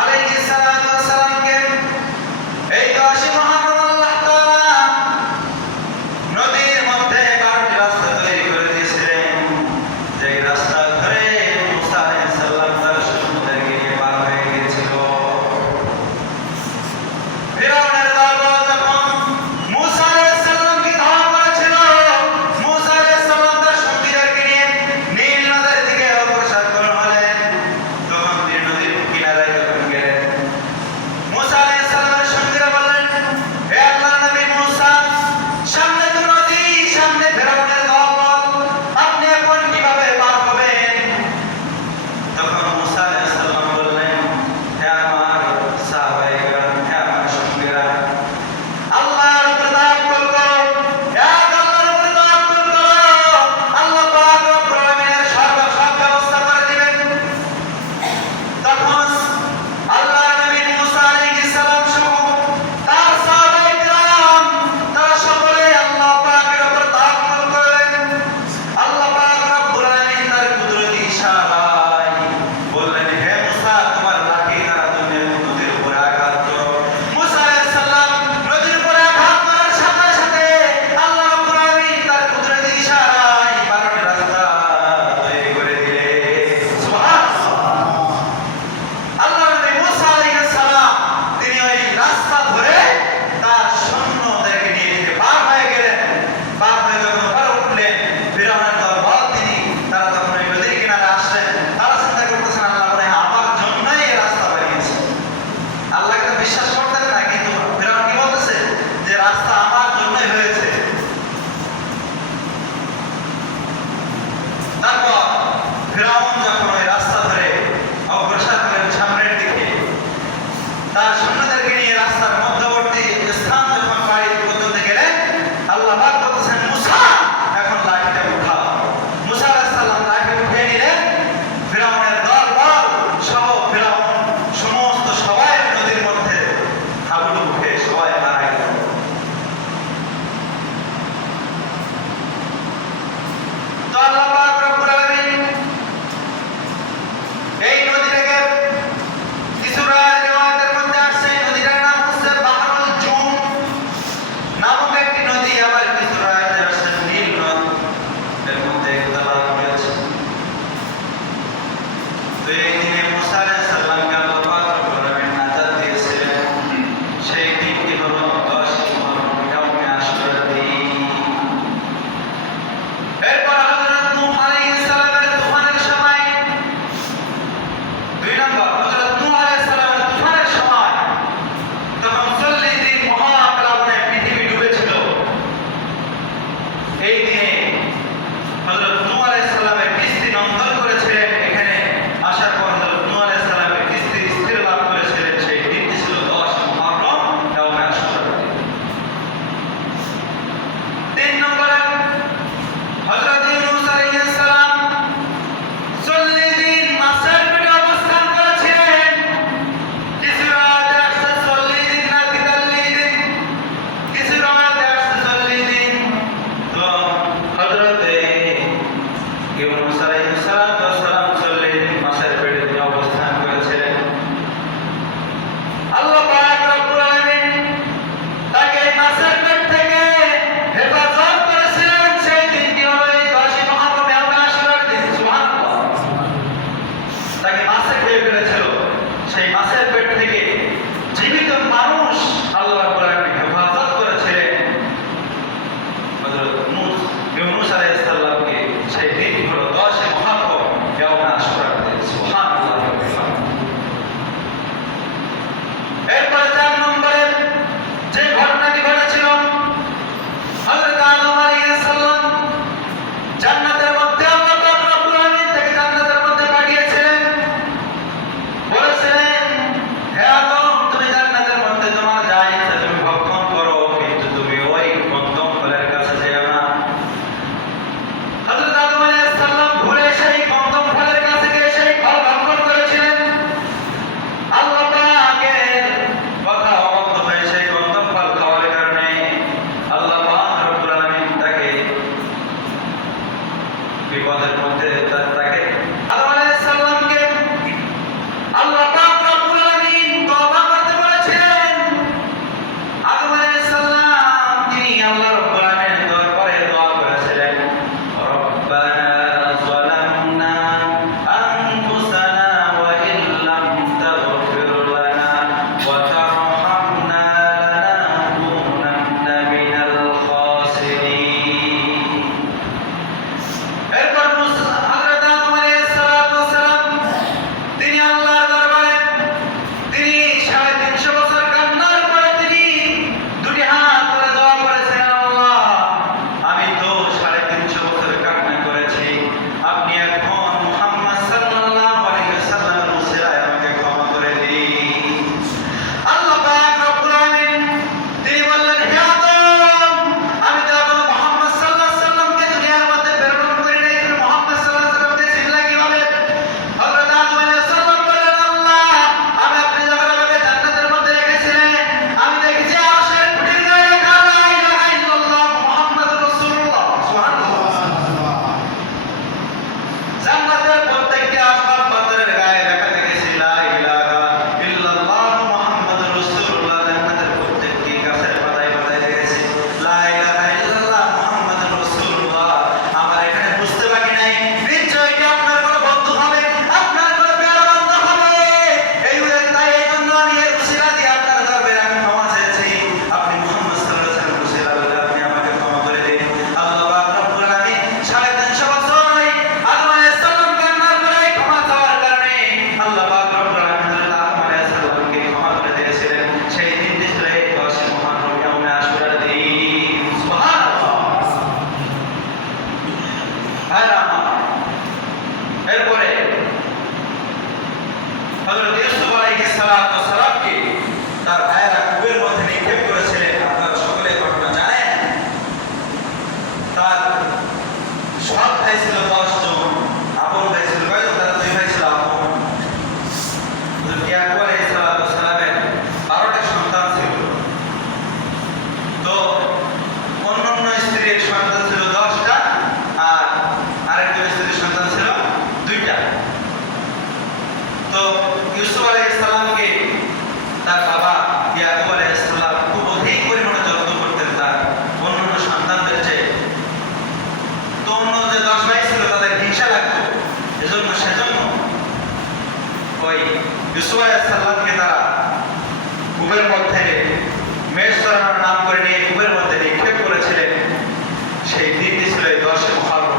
আলাইহিস সালাতু ওয়াস সালামকে এই 10 মহান আল্লাহ তাআলা নদীর মধ্যে 12টি রাস্তা তৈরি করে দিয়েছিলেন, যে রাস্তা ধরে মুসা আলাইহিস সালাম তার সৈন্যদেরকে নিয়ে পার হয়ে গিয়েছিল। ফিরআউনের দরবার যখন মুসা আলাইহিস সালামকে ধাওয়া করেছিল, মুসা আলাইহিস সালাম তার সঙ্গীদেরকে নিয়ে নীল নদের দিকে অগ্রসর হলেন। তখন তিনি নদীর কিনারায় যখন গেলেন, মুসা আলাইহিস সালামের সঙ্গীরা বললেন, হে আল্লাহর নবী মুসা, সামনে তো নদী, সামনে ফিরআউনের দরবার, আপনি এখন কিভাবে পার হবেন? তখন মুসা আলাইহিস সালাম বললেন, হে আমার সাহাবায়ে কেরাম, হে আমার সঙ্গীরা, আল্লাহর উপর তাওয়াক্কুল করো, এক আল্লাহর উপর তাওয়াক্কুল করো, আল্লাহ পাক রব্বুল আলামিনের সব ব্যবস্থা করে দিবেন। তখন আল্লাহর নবী মুসা আলাইহিস সালাম সহ তার সাহাবায়ে কেরাম তারা সকলে আল্লাহ পাকের উপর তাওয়াক্কুল করলেন। আল্লাহ পাক রব্বুল আলামিন তার কুদরতি ইশারায় বললেন, হে মুসা, তোমার লাঠি দ্বারা তুমি নদীর উপরে আঘাত করো। মুসা আলাইহিস সালাম নদীর উপরে আঘাত করার সাথে সাথে আল্লাহ রব্বুল আলামিন তার কুদরতি ইশারায় 12টি রাস্তা তৈরি করে দিলেন। সুবহানাল্লাহ। আল্লাহ নবী মুসা আলাইহিস সালাম তিনি ওই রাস্তা ধরে তার সৈন্যদেরকে নিয়ে পার হয়ে গেলেন। পার হয়ে যখন পার উঠলেন ফিরআউনের দরবার, তারা তখন ওই নদীর কিনারে আসলেন। তারা চিন্তা করতেছেন, আল্লাহ মনে হয় আমার জন্যই এই রাস্তা বানিয়েছে। আল্লাহকে তো বিশ্বাস করতেন না, কিন্তু ফিরআউন কি বলতেছে যে রাস্তা আমার জন্যই হয়েছে। তারপর ফিরআউন যখন ওই রাস্তা ধরে অগ্রসর হলেন সামনের দিকে, তার সৈন্যদেরকে নিয়ে রাস্তার মধ্যবর্তী স্থান যখন পাড়ি পর্যন্ত গেলেন, আল্লাহ পাক বলতেছেন, মুসা, এখন লাঠিটা উঠাও। মুসা আলাইহিস সালাম লাঠি উঠিয়ে নিলেন। ফিরআউনের দরবার সহ ফিরআউন সমস্ত সবাই নদীর মধ্যে হাবুডুবু খেয়ে সবাই মারা গেল। তো আল্লাহ পাক রব্বুল আলামিন এই নদীটাকে কিছু রিওয়ায়াতের মধ্যে আসছে, নদীটার নাম হচ্ছে বাহরুল জুম নামক একটি নদী, আবার কিছু রিওয়ায়াতে আসছে নীল নদ। এর মধ্যে একতা লাভ করেছে। তো এই দিনে মুসা আলাইহিস সালামকে আল্লাহ পাক রব্বুল আলামিন নাজাত দিয়েছিলেন। সেই দিনটি হলো 10 মুহররম ইয়াউমে আশুরার দিন। এরপর হযরত নূহ আলাইহিস সালামের তুফানের সময়, 2 নম্বর হযরত নূহ আলাইহিস সালামের তুফানের সময় তখন 40 দিন মহাপ্লাবনে পৃথিবী ডুবেছিল। এই দিনে হযরত নূহ আলাইহিস সালামের কিস্তি অন্তর করেছিলেন। এখানে আসার পর হযরত ইউসুফ আলাইহিস সালামকে তার ভাইয়েরা কূপের মধ্যে নিক্ষেপ করেছিলেন। আপনারা সকলে ঘটনা জানেন। তার সৎ ভাই ছিল 10 জন, আপন ভাই ছিল কয়জন? তারা 2 ভাই ছিল আপন। হযরত ইয়াকুব আলাইহিস সালামের 12টা সন্তান ছিল। তো অন্যান্য স্ত্রীর সন্তান ছিল 10টা, আর আরেকজন স্ত্রীর সন্তান ছিল 2টা। তো ইউসুফ আলাইহিস সালামকে তার বাবা ইয়াকুব আলাইহিস সালাম খুব অধিক পরিমাণে যত্ন করতেন তার অন্যান্য সন্তানদের চেয়ে। তো অন্য যে 10 ভাই ছিল তাদের হিংসা লাগতো, সেজন্য ওই ইউসুফ আলাইহিস সালামকে তারা কূপের মধ্যে মেষ চড়ানোর নাম করে নিয়ে কূপের মধ্যে নিক্ষেপ করেছিলেন। সেই দিনটি ছিল 10 মুহররম।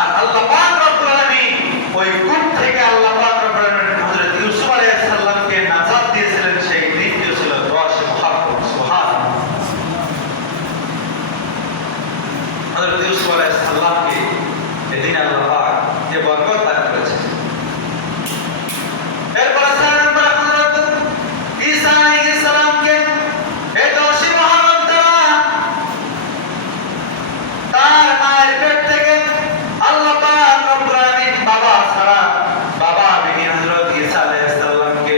আর আল্লাহ পাক রব্বুল আলামিন ওই কূপ থেকে আল্লাহ পাক রব্বুল আলামিন হযরত ইউসুফ আলাইহিস সালামকে নাজাত দিয়েছিলেন। সেই দিনটি ছিল 10 মুহররম। সুবহানাল্লাহ। হযরত ইউসুফ আলাইহিস সালামকে এদিন আল্লাহ পাক যে বরকত দান করেছেন। এরপরে হযরত ঈসা আলাইহিস সালামকে এই 10 মুহররম তার মায়ের পেট থেকে আল্লাহ পাক রব্বুল আলামিন বাবা ছাড়া, বাবা বিহীন হযরত ঈসা আলাইহিস সালামকে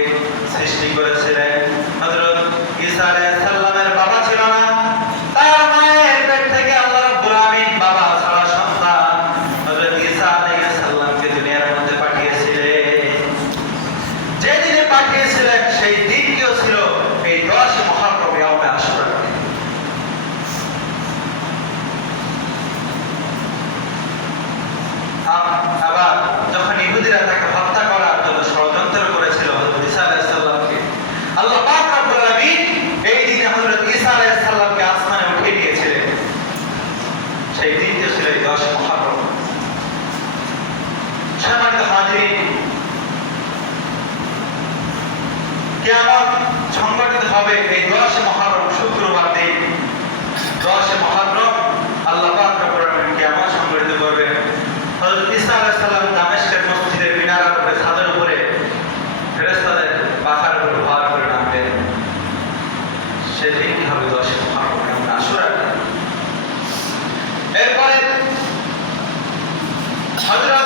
সৃষ্টি করেছিলেন। হযরত ঈসা আলাইহিস সালামের বাবা ছিল না, তার মায়ের পেট থেকে আল্লাহ রব্বুল আলামিন বাবা ছাড়া সন্তান হযরত ঈসা আলাইহিস সালামকে দুনিয়ার মধ্যে পাঠিয়েছিলেন। যেদিনে পাঠিয়েছিলেন সেই দিনটিও ছিল এই 10 মুহররম ইয়াউমে আশুরা। আবার যখন ইহুদিরা তাকে হত্যা করার জন্য ষড়যন্ত্র করেছিল হযরত ঈসা আলাইহিস সালামকে, আল্লাহ পাক রব্বুল আলামিন এই দিনে হযরত ঈসা আলাইহিস সালামকে আসমানে উঠিয়ে নিয়েছিলেন। সেই দিনটি ছিল এই 10 মুহররম। সম্মানিত হাজিরিন, কিয়ামত সংঘটিত হবে এই 10 মুহররম শুক্রবার দিন। 10 মুহররম আল্লাহ পাক রব্বুল আলামিন কিয়ামত সংঘটিত করবেন। হযরত ঈসা আলাইহিস সালাম দামেস্কের মসজিদের মিনারের উপরে, ছাদের উপরে ফেরেশতাদের পাখার উপরে ভার করে নামবেন। সেদিনই হবে 10 মুহররম ইয়াউমে আশুরা। এরপরে হযরত